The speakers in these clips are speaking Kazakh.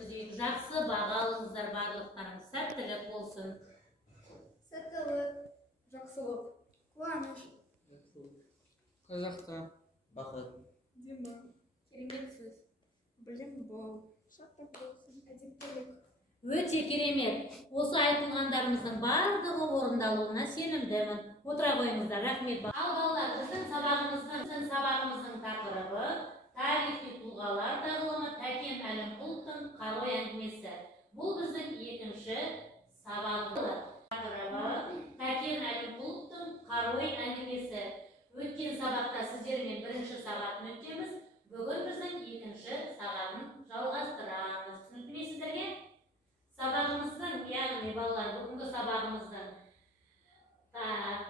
өткізейік. Жақсы баға алыңыздар, барлықтарыңыз сәттілік болсын. Сәттілік, жақсылық, қуаныш, Қазақстан, бақыт, дима, кереметсіз, білім бол, шаттық болсын, әдептілік. Өте керемет. Осы айтылғандарымыздың барлығы орындалуына сенімдімін. Отыра қойыңыздар. Рахмет. Ал балалар, біздің сабағымыздың тақырыбы тарихи тұлғалар тағылымы Тәкен Әлімқұловтың «Қарой әңгімесі». Бұл біздің екінші сабағымыз. Тақырыбы Тәкен Әлімқұловтың «Қарой әңгімесі». Өткен сабақта сіздермен бірінші сабағын өтеміз. Бүгін біздің екінші сабағын жалғастырамыз. Түсінікті ме сіздерге? Сабағымыздың, яғни балалар, бүгінгі сабағымыздың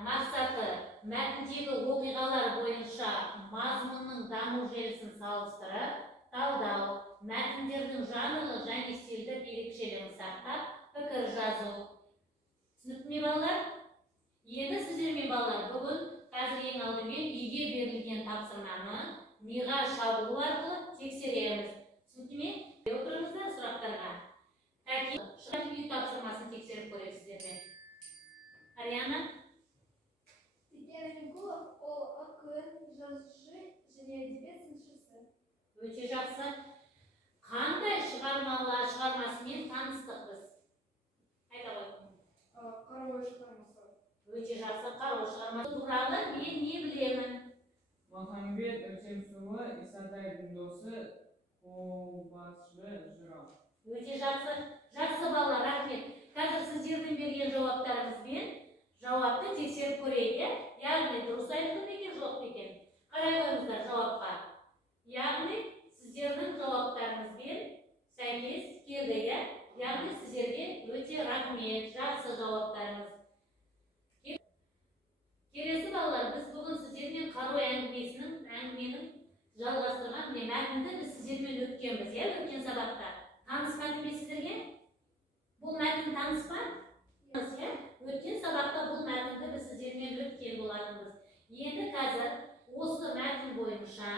мақсаты мәтіндегі оқиғалар бойынша мазмұнның даму желісін салыстырып, талдау, мәтіндердің жанрлық және стильдік ерекшелігін сақтап, пікір жазу. Түсінікті ме балалар? Енді сіздермен балалар, бүгін қазір ең алдымен үйге берілген тапсырманы миға шабу арқылы тексереміз. Түсінікті ме? Отырыңыздар сұрақтарға. Тәкен үй тапсырмасын тексеріп көрейік сіздермен. Ариана? Тәкен Әлімқұлов ол ақын, жазушы және әдебиет сыншысы. Өте жақсы. Қандай шығармасымен таныстық біз? Айта ғой. Қарой шығармасы. Өте жақсы. Қарой шығармасы туралы мен не білемін? Махамбет Өтемсуы, Исатайдың досы, қолбасшы жырау. Өте жақсы. Жақсы балалар, рахмет. Қазір сіздердің берген жауаптарыңызбен жауапты тексеріп көрейік. Яғни дұрыс айтылды деген жоқ екен. Қарай қойыңыздар жауапқа. Яғни сіздердің жауаптарыңызбен сәйкес келді. Яғни сіздерге өте рахмет. Жақсы жауаптарыңыз. Келесі балалар, біз бүгін сіздермен Қарой әңгіменің жалғастырған мәтінді біз сіздермен өткенбіз. Өткен сабақта. Танысқан ме сіздерге? Бұл мәтін таныс па? Өткен сабақта бұл мәтінді біз сіздермен өткен болатынбыз. Енді қазір осы мәтін бойынша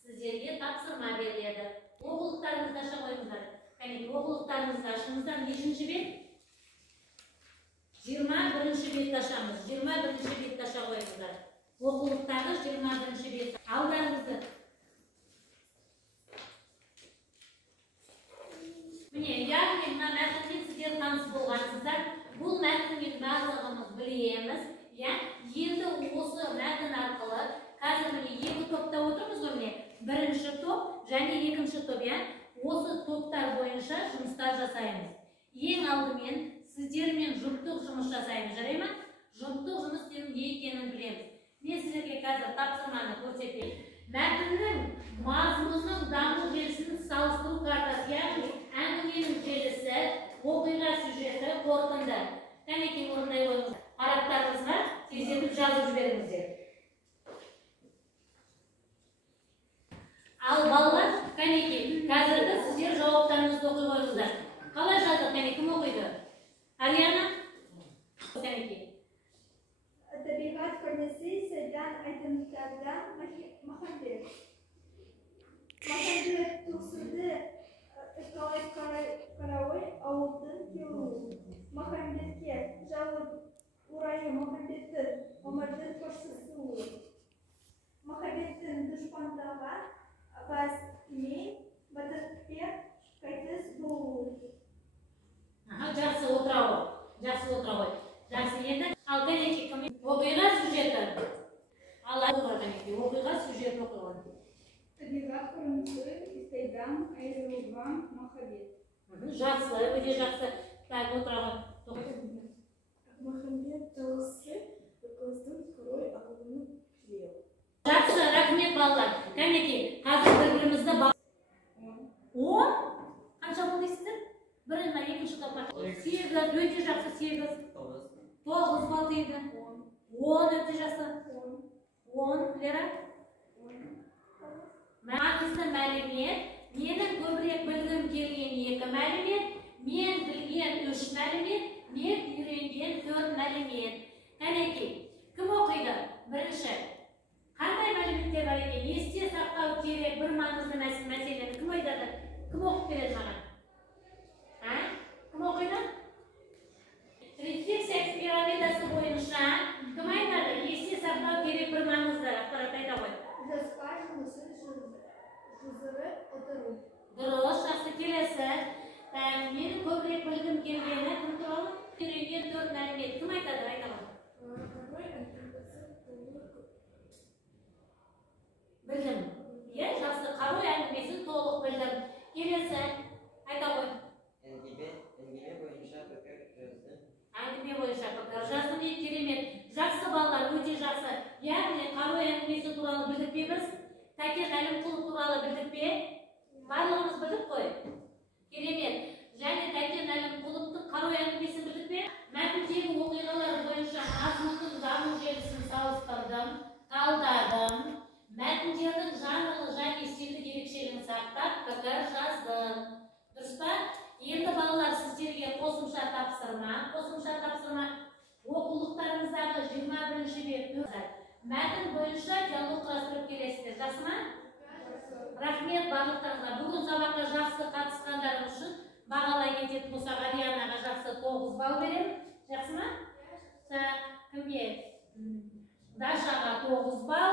сіздерге тапсырма беріледі. Оқулықтарыңызды аша қойыңыздар. Оқулықтарыңызды ашыңыздар. Нешінші бет? 21-ші бетті ашамыз. 21-ші бетті аша қойыңыздар. Оқулықтағы 21-ші бет. Алдарыңызды. Міне, яғни мына мәтінмен сіздер таныс болғансыздар. Бұл мәтінмен барлығымыз білеміз. Енді осы мәтін арқылы қазір міне екі топта отырмыз ғой міне. Бірінші топ және екінші топ. Осы топтар бойынша жұмыстар жасаймыз. Ең алдымен сіздермен жұптық жұмыс жасаймыз. Жарай ма? Жұптық жұмыстың не екенін білеміз. Мен сіздерге қазір тапсырманы көрсетейін. Мәтіннің мазмұнның даму желісін салыстыру картасы, яғни әңгіменің желісі, оқиға сюжеті, қорытынды. Кәнекей орындай қойыңыздар. Парақтарыңызға тездетіп жазып жіберіңіздер. Ал балалар, кәнекей, қазіргі сіздер жауаптарыңызды оқи қойыңыздар. Қалай жаздық, кәнекей, кім оқиды? Ариана? Кәнекей. Табиғат көрмесі Сайдан Айтымтардан Махамбет. Махамбет тұқсырды қалай қарауы ауылдың келуі. Махамбетке жалып орайы Махамбеттің өмірдің қошсызуы. Махамбеттің дұшпандаға бас кемей батырпер қайтыс болуы. Жақсы отыра ғой. Жақсы енді. Ал кәнекей кім? Оқиға сюжеті. Оқиға сюжет оқиған. Табиғат көрінісі Сайдан Айтымтардан Махамбет. Жақсы, өте жақсы. Так, отыра ғой. Махамбет дауысы қыздың Қарой ақылының тілеу. Жақсы, рахмет балалар. Кәнекей, қазір бір-бірімізді 10? Қанша болды дейсіздер? Бірін екінші топқа. 8, өте жақсы 8. 9 болды еді. 10 өте жақсы. 10, Лера? Маңызды мәлімет. Менің көбірек білгім келген 2 мәлімет. Мен білген 3 мәлімет. Мен үйренген 4 мәлімет. Кәнекей, кім оқиды? Бірінші. Қандай мәліметтер бар екен? Есте сақтау керек бір маңызды мәселені кім айтады? Кім оқып береді маған? Білдім. Иә, жақсы. Қару әңгімесін толық білдім. Келесі, айта ғой. Әңгіме бойынша пікір жазды. Әңгіме бойынша пікір жазды дейді, керемет. Жақсы балалар, өте жақсы. Яғни қару әңгімесі туралы білдік пе біз? Тәкен Әлімқұлов туралы білдік пе? Барлығымыз білдік қой. Керемет. Және Тәкен Әлімқұловтың қару әңгімесін білдік пе? Мәтіндегі оқиғалар бойынша мазмұнның даму желісін салыстырдым, талдадым. Мәтіндердің жанрлы және стильдік ерекшелігін сақтап, пікір жаздым. Дұрыс па? Енді балалар сіздерге қосымша тапсырма. Оқулықтарыңыздағы 21-ші бет мәтін бойынша диалог құрастырып келесіздер. Жақсы ма? Рахмет барлықтарыңызға. Бүгін сабаққа жақсы қатысқандарыңыз үшін бағалай кететін болсақ, Арианаға жақсы 9 балл беремін. Жақсы ма? Кімге? Дашаға 9 балл.